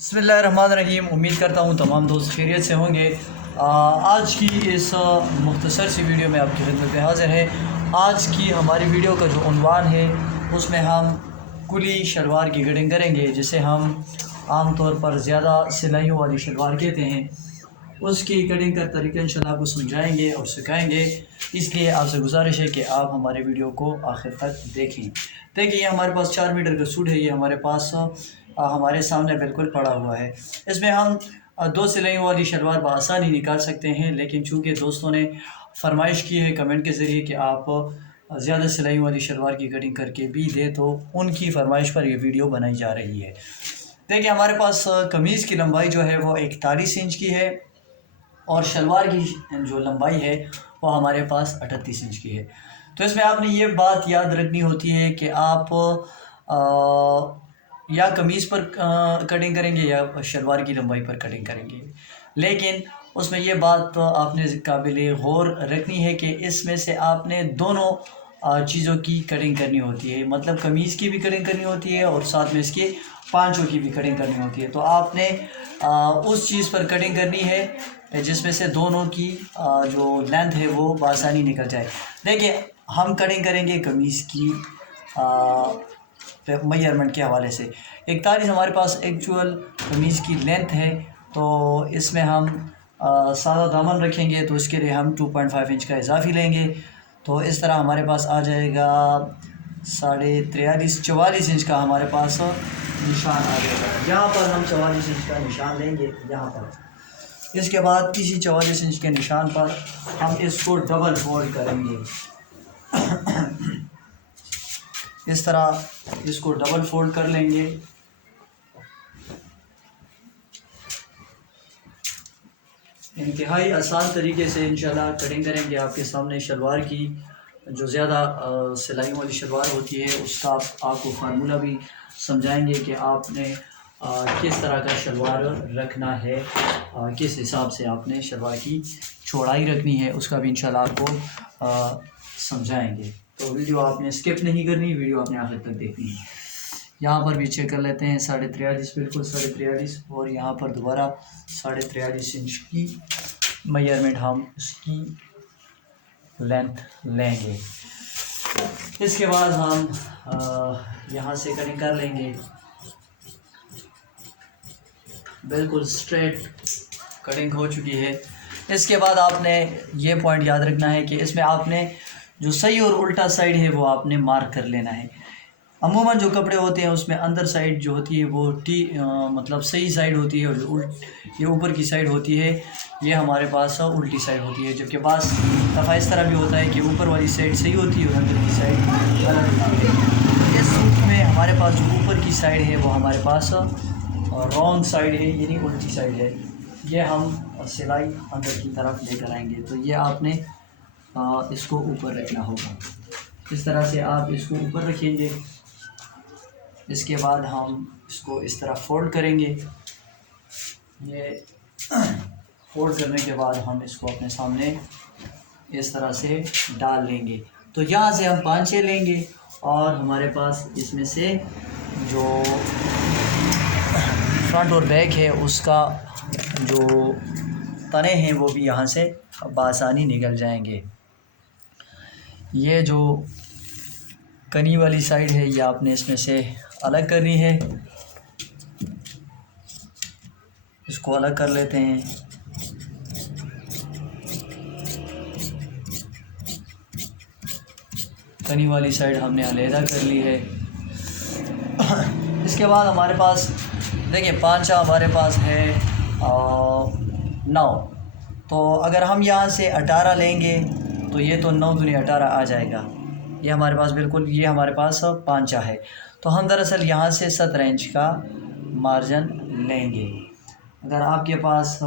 बिस्मिल्लाहिर्रहमानिर्रहीम। उम्मीद करता हूँ तमाम दोस्त खैरियत से होंगे। आज की इस मुख्तसर सी वीडियो में आपकी खिदमत में हाज़िर है। आज की हमारी वीडियो का जो उन्वान है उसमें हम कुली शलवार की कटिंग करेंगे, जिसे हम आम तौर पर ज़्यादा सिलाइयों वाली शलवार कहते हैं। उसकी कटिंग का तरीका इंशाल्लाह आपको समझाएंगे और सिखाएंगे, इसलिए आपसे गुजारिश है कि आप हमारे वीडियो को आखिर तक देखें। देखिए, ये हमारे पास 4 मीटर का सूट है। ये हमारे पास हमारे सामने बिल्कुल पड़ा हुआ है। इसमें हम 2 सिलाइयों वाली शलवार बआसानी निकाल सकते हैं, लेकिन चूँकि दोस्तों ने फरमाइश की है कमेंट के ज़रिए कि आप ज़्यादा सिलाइयों वाली शलवार की कटिंग करके भी दें, तो उनकी फरमाइश पर यह वीडियो बनाई जा रही है। देखिए, हमारे पास कमीज़ की लंबाई जो है वो 41 इंच की है और शलवार की जो लंबाई है वो हमारे पास 38 इंच की है। तो इसमें आपने ये बात याद रखनी होती है कि आप या कमीज़ पर कटिंग करेंगे या शलवार की लंबाई पर कटिंग करेंगे, लेकिन उसमें ये बात आपने काबिल गौर रखनी है कि इसमें से आपने दोनों चीज़ों की कटिंग करनी होती है। मतलब कमीज़ की भी कटिंग करनी होती है और साथ में इसके पांचों की भी कटिंग करनी होती है। तो आपने उस चीज़ पर कटिंग करनी है जिसमें से दोनों की जो लेंथ है वो बआसानी निकल जाए। देखिए, हम कटिंग करेंगे कमीज़ की मेजरमेंट के हवाले से। 41 हमारे पास एक्चुअल कमीज़ की लेंथ है, तो इसमें हम सादा दामन रखेंगे, तो इसके लिए हम 2.5 इंच का इजाफी लेंगे। तो इस तरह हमारे पास आ जाएगा 43.5 44 इंच का हमारे पास निशान आ जाएगा। यहाँ पर हम 44 इंच का निशान लेंगे यहाँ पर। इसके बाद किसी 44 इंच के निशान पर हम इसको डबल फोल्ड करेंगे। इस तरह इसको डबल फोल्ड कर लेंगे। इंतहाई आसान तरीके से इंशाल्लाह कटिंग करेंगे। आपके सामने शलवार की जो ज़्यादा सिलाइयों वाली शलवार होती है उसका आपको फार्मूला भी समझाएंगे कि आपने किस तरह का शलवार रखना है, किस हिसाब से आपने शलवार की चौड़ाई रखनी है, उसका भी इंशाल्लाह आपको समझाएंगे। तो वीडियो आपने स्किप नहीं करनी, वीडियो आपने आखिर तक देखनी है। यहाँ पर भी चेक कर लेते हैं 43.5, बिल्कुल 43.5, और यहाँ पर दोबारा 43.5 इंच की मेजरमेंट हम इसकी लेंथ लेंगे। इसके बाद हम यहाँ से कटिंग कर लेंगे। बिल्कुल स्ट्रेट कटिंग हो चुकी है। इसके बाद आपने ये पॉइंट याद रखना है कि इसमें आपने जो सही और उल्टा साइड है वो आपने मार्क कर लेना है। अमूमन जो कपड़े होते हैं उसमें अंदर साइड जो होती है वो मतलब सही साइड होती है, और ये ऊपर की साइड होती है, ये हमारे पास उल्टी साइड होती है। जबकि पास दफ़ा इस तरह भी होता है कि ऊपर वाली साइड सही होती है और अंदर की साइड गलत होती है। इस सूट में हमारे पास जो ऊपर की साइड है वो हमारे पास रॉन्ग साइड है, यानी उल्टी साइड है। ये हम सिलाई अंदर की तरफ लेकर आएंगे। तो ये आपने इसको ऊपर रखना होगा। इस तरह से आप इसको ऊपर रखेंगे। इसके बाद हम इसको इस तरह फोल्ड करेंगे। ये फोल्ड करने के बाद हम इसको अपने सामने इस तरह से डाल लेंगे। तो यहाँ से हम 5 लेंगे और हमारे पास इसमें से जो फ्रंट और बैक है उसका जो तने हैं वो भी यहाँ से बआसानी निकल जाएंगे। ये जो कनी वाली साइड है ये आपने इसमें से अलग करनी है। इसको अलग कर लेते हैं। कनी वाली साइड हमने अलहदा कर ली है। इसके बाद हमारे पास देखिए पांचा हमारे पास है 9। तो अगर हम यहाँ से 18 लेंगे तो ये तो 9 दूनी 18 आ जाएगा। ये हमारे पास बिल्कुल ये हमारे पास पांचा है। तो हम दरअसल यहाँ से 17 इंच का मार्जिन लेंगे। अगर आपके पास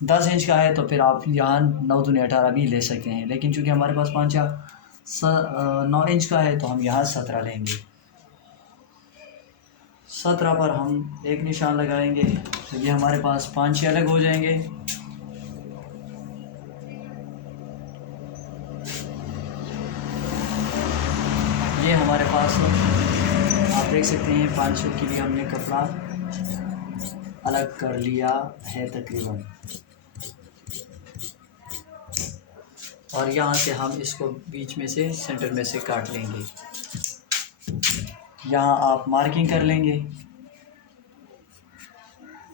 10 इंच का है तो फिर आप यहाँ 9 दूनी 18 भी ले सकते हैं, लेकिन चूँकि हमारे पास पांचा 9 इंच का है तो हम यहाँ 17 लेंगे। 17 पर हम एक निशान लगाएंगे तो ये हमारे पास 5 अलग हो जाएंगे। ये हमारे पास आप देख देख सकते हैं 500 के लिए हमने कपड़ा अलग कर लिया है तकरीबन। और यहाँ से हम इसको बीच में से सेंटर में से काट लेंगे। यहाँ आप मार्किंग कर लेंगे।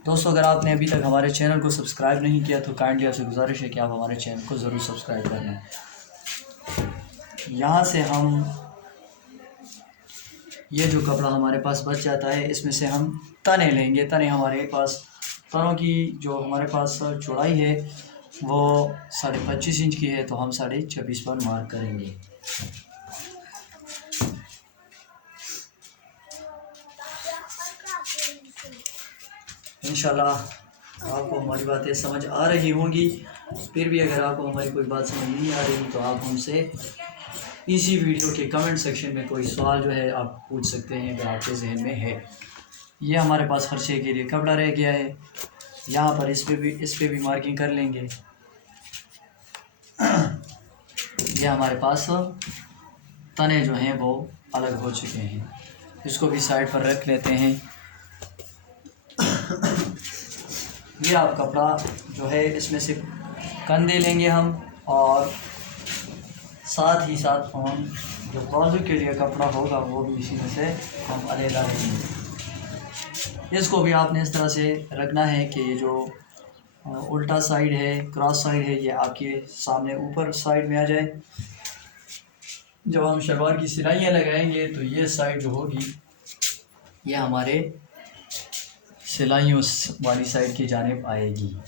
दोस्तों, अगर आपने अभी तक हमारे चैनल को सब्सक्राइब नहीं किया तो काइंडली आपसे गुजारिश है कि आप हमारे चैनल को ज़रूर सब्सक्राइब कर लें। यहाँ से हम ये जो कपड़ा हमारे पास बच जाता है इसमें से हम तने लेंगे। तने हमारे पास, तनों की जो हमारे पास चौड़ाई है वो 25.5 इंच की है, तो हम 26.5 पर मार्क करेंगे। इंशाल्लाह आपको हमारी बातें समझ आ रही होंगी। फिर भी अगर आपको हमारी कोई बात समझ नहीं आ रही तो आप हमसे इसी वीडियो के कमेंट सेक्शन में कोई सवाल जो है आप पूछ सकते हैं अगर आपके जहन में है। ये हमारे पास खर्चे के लिए कपड़ा रह गया है। यहाँ पर इस पे भी मार्किंग कर लेंगे। ये हमारे पास तने जो हैं वो अलग हो चुके हैं, इसको भी साइड पर रख लेते हैं। ये आप कपड़ा जो है इसमें से कंधे लेंगे हम, और साथ ही साथ हम जो बाजू के लिए कपड़ा होगा वो भी इसी में से हम अलग लेंगे। इसको भी आपने इस तरह से रखना है कि ये जो उल्टा साइड है, क्रॉस साइड है, ये आपके सामने ऊपर साइड में आ जाए। जब हम शलवार की सिलाइयाँ लगाएंगे तो ये साइड जो होगी ये हमारे सिलाइयों वाली साइड की जानिब आएगी।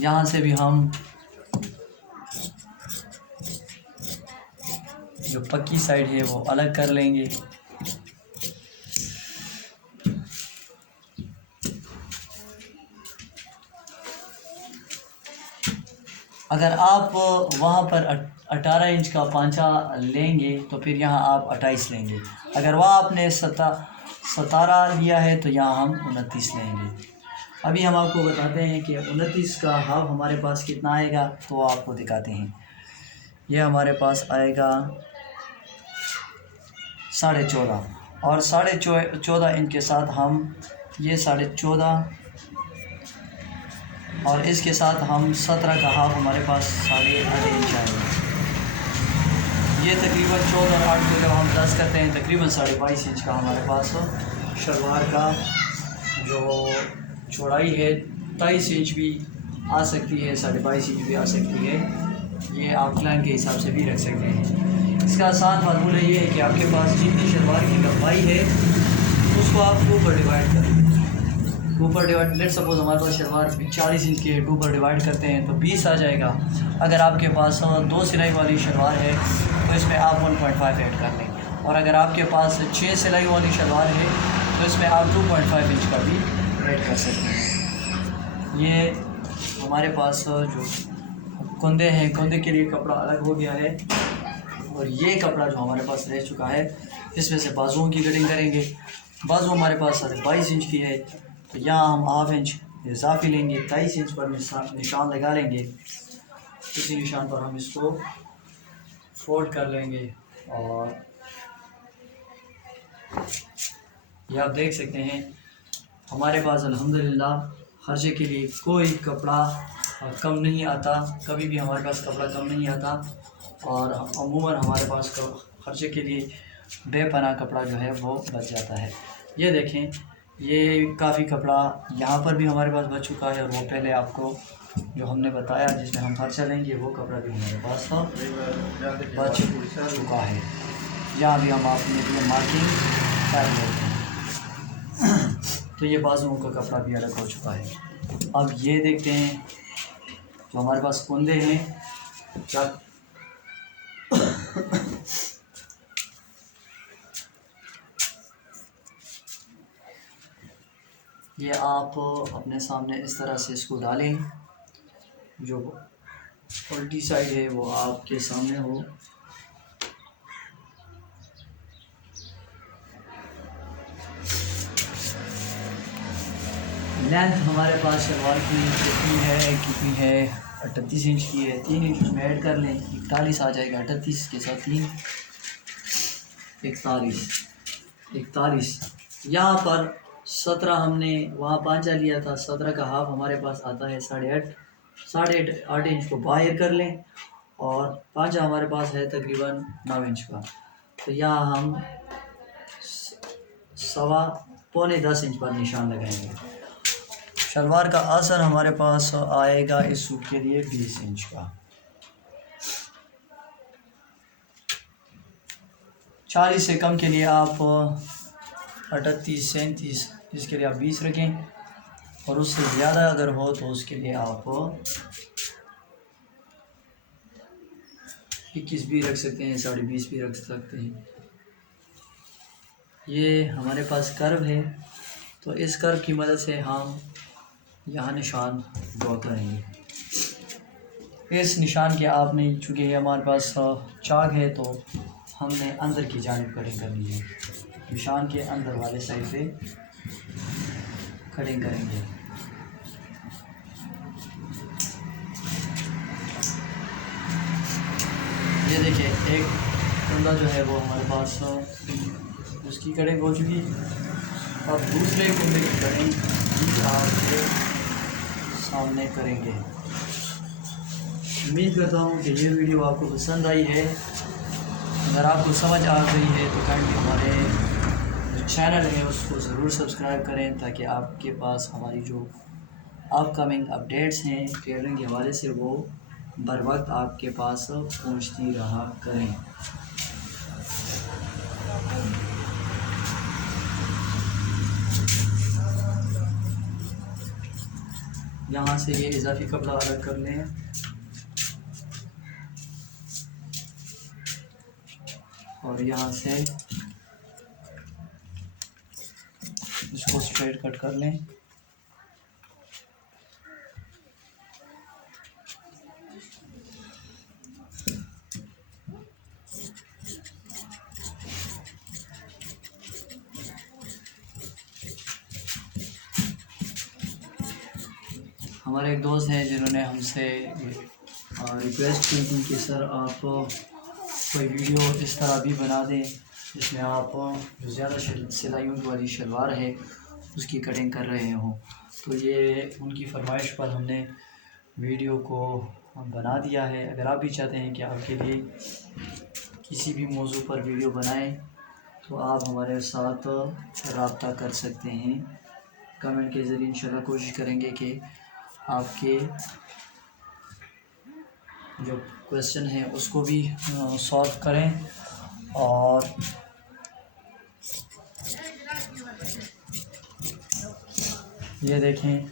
यहाँ से भी हम जो पक्की साइड है वो अलग कर लेंगे। अगर आप वहाँ पर 18 इंच का पांचा लेंगे तो फिर यहाँ आप 28 लेंगे। अगर वहाँ आपने 17 लिया है तो यहाँ हम 29 लेंगे। अभी हम आपको बताते हैं कि 29 का हाफ हमारे पास कितना आएगा, तो आपको दिखाते हैं। ये हमारे पास आएगा 14.5, और 14.5 इंच के साथ हम ये 14.5 और इसके साथ हम 17 का हाफ हमारे पास 8.5 इंच आएगा। ये तकरीबन 14 और 8 को जब हम 10 करते हैं तकरीबन 22.5 इंच का हमारे पास शलवार का जो चौड़ाई है 23 इंच भी आ सकती है, 22.5 इंच भी आ सकती है। ये आप प्लान के हिसाब से भी रख सकते हैं। इसका आसान फार्मूला ये है कि आपके पास जितनी शलवार की लंबाई है उसको आप 2 पर डिवाइड करें। 2 पर डिवाइड, लेट सपोज हमारे पास शलवार 40 इंच की है, 2 पर डिवाइड करते हैं तो 20 आ जाएगा। अगर आपके पास 2 सिलाई वाली शलवार है तो इसमें आप 1.5 ऐड कर लें, और अगर आपके पास 6 सिलाई वाली शलवार है तो इसमें आप 2.5 इंच का भी ऐड कर सकते हैं। ये हमारे पास जो कुंदे हैं, कुंदे के लिए कपड़ा अलग हो गया है, और ये कपड़ा जो हमारे पास रह चुका है इसमें से बाजुओं की कटिंग करेंगे। बाजू हमारे पास 22.5 इंच की है, तो यहाँ हम हाफ इंच इजाफी लेंगे, 23 इंच पर निशान लगा लेंगे। इसी निशान पर हम इसको फोल्ड कर लेंगे, और ये आप देख सकते हैं हमारे पास अल्हम्दुलिल्लाह खर्चे के लिए कोई कपड़ा कम नहीं आता। कभी भी हमारे पास कपड़ा कम नहीं आता, और अमूमन हमारे पास खर्चे के लिए बेपनाह कपड़ा जो है वो बच जाता है। ये देखें, ये काफ़ी कपड़ा यहाँ पर भी हमारे पास बच चुका है, और वो पहले आपको जो हमने बताया जिसमें हम खर्चा लेंगे वो कपड़ा भी हमारे पास बच चुका है। यहाँ भी हम आपने भी मार्किंग कर लेते हैं। तो ये बाजुओं का कपड़ा भी अलग हो चुका है। अब ये देखते हैं जो हमारे पास कुंदे हैं क्या ये आप अपने सामने इस तरह से इसको डालें, जो उल्टी साइड है वो आपके सामने हो। लेंथ हमारे पास शलवार की कितनी है 38 इंच की है। 3 इंच उसमें ऐड कर लें, 41 आ जाएगा। 38 के साथ 3 41। यहाँ पर 17 हमने वहाँ 5 लिया था, 17 का हाफ हमारे पास आता है 8.5 इंच को बाहर कर लें, और 5 हमारे पास है तकरीबन 9 इंच का। तो यहाँ हम 9.25 इंच पर निशान लगाएंगे। शलवार का आसन हमारे पास आएगा इस सूट के लिए 20 इंच का। 40 से कम के लिए आप 38, 37, इसके लिए आप 20 रखें, और उससे ज़्यादा अगर हो तो उसके लिए आप 21 भी रख सकते हैं, 20.5 भी रख सकते हैं। ये हमारे पास कर्व है, तो इस कर्व की मदद से हम यहाँ निशान ड्रॉ करेंगे। इस निशान के आपने, चूँकि हमारे पास चाक है, तो हमने अंदर की जानिब कटिंग करनी है। निशान के अंदर वाले साइड पे कटिंग करेंगे। ये देखिए, एक कुंदा जो है वो हमारे पास उसकी कटिंग हो चुकी, और दूसरे कुंदे की कटिंग आपके सामने करेंगे। उम्मीद करता हूँ कि ये वीडियो आपको पसंद आई है। अगर आपको समझ आ गई है तो काइंडली हमारे जो चैनल है उसको ज़रूर सब्सक्राइब करें, ताकि आपके पास हमारी जो अपकमिंग अपडेट्स हैं टेलरिंग के हवाले से वो बर वक्त आपके पास पहुंचती रहा करें। यहाँ से ये इजाफी कपड़ा अलग कर लें, और यहाँ से इसको स्ट्रेट कट कर लें। हमारे एक दोस्त हैं जिन्होंने हमसे रिक्वेस्ट की थी कि सर आप कोई वीडियो इस तरह भी बना दें जिसमें आप जो ज़्यादा सिलाइयों वाली शलवार है उसकी कटिंग कर रहे हों। तो ये उनकी फरमाइश पर हमने वीडियो को बना दिया है। अगर आप भी चाहते हैं कि आपके लिए किसी भी मौजू पर वीडियो बनाएं तो आप हमारे साथ रब्ता कर सकते हैं। कमेंट के ज़रिए इंशाल्लाह कोशिश करेंगे कि आपके जो क्वेश्चन है उसको भी सॉल्व करें। और ये देखें,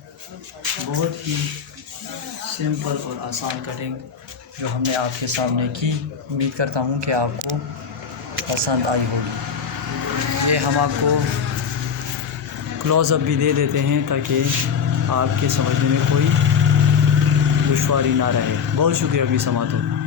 बहुत ही सिंपल और आसान कटिंग जो हमने आपके सामने की। उम्मीद करता हूँ कि आपको पसंद आई होगी। ये हम आपको क्लोज़अप भी दे देते हैं ताकि आपके समझने में कोई दुश्वारी ना रहे। बहुत शुक्रिया अभी समातो।